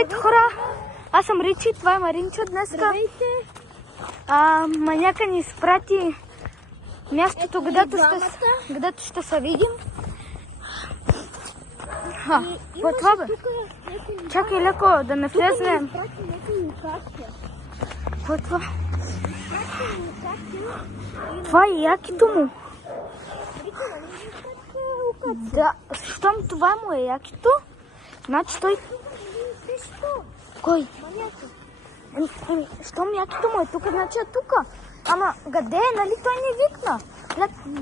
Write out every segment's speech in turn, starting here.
Здравейте, хора! Аз съм Ричи, това е Маринчо днес. Здравейте! Маняка ни изпрати мястото, където ще се видим. По това бе. Чакай леко да не влезнем. По това. Това е якито му. Да, щом това му е якито, значи той... Кой? Щом якито му е тук, значи е тук. Ама къде е, нали той не викна?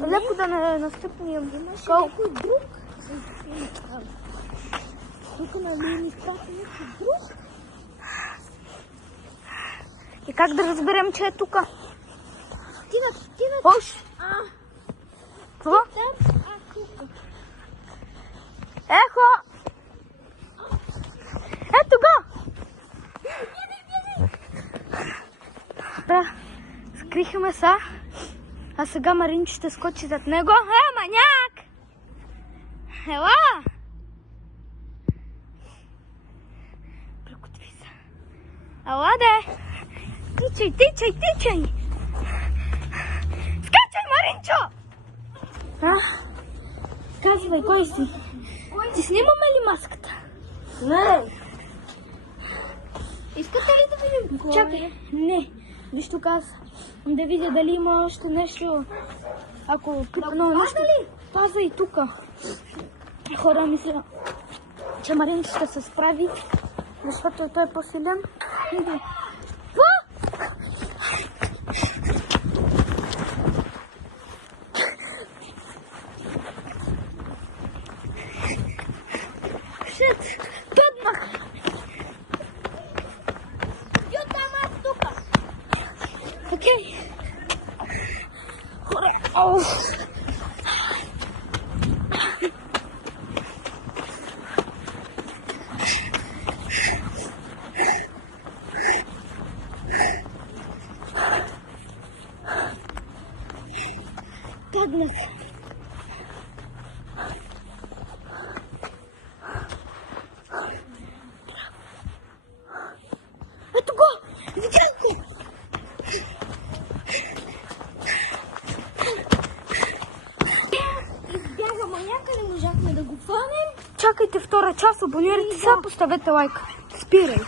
Леко да не настъпни. Имаше някой друг. Тук нали ни изпрати някой друг. И как да разберем, че е тук? Стигат. Ош! Това? Тук. Ехо! Ето го! Да, скрихме се. А сега Маринчо ще скочи зад него. Маняк! Ела! Приготви се. Ела де! Тичай! Скачай, Маринчо! Казвай, кой си? Ти снимаме ли маската? Не! Искате ли да видим кой? Чакай, не. Виж тук аз да видя дали има още нещо. Ако пипно нещо, паза и тук. Хора, мисля, че Маринчо ще се справи, защото той е по-силен. Шит, паднах! Окей. Хора, ау! Паднах. Ето го! Видях го! Избяга маняка, не можахме да го фанем. Чакайте втора част, абонирайте се, поставете лайк. Спирай!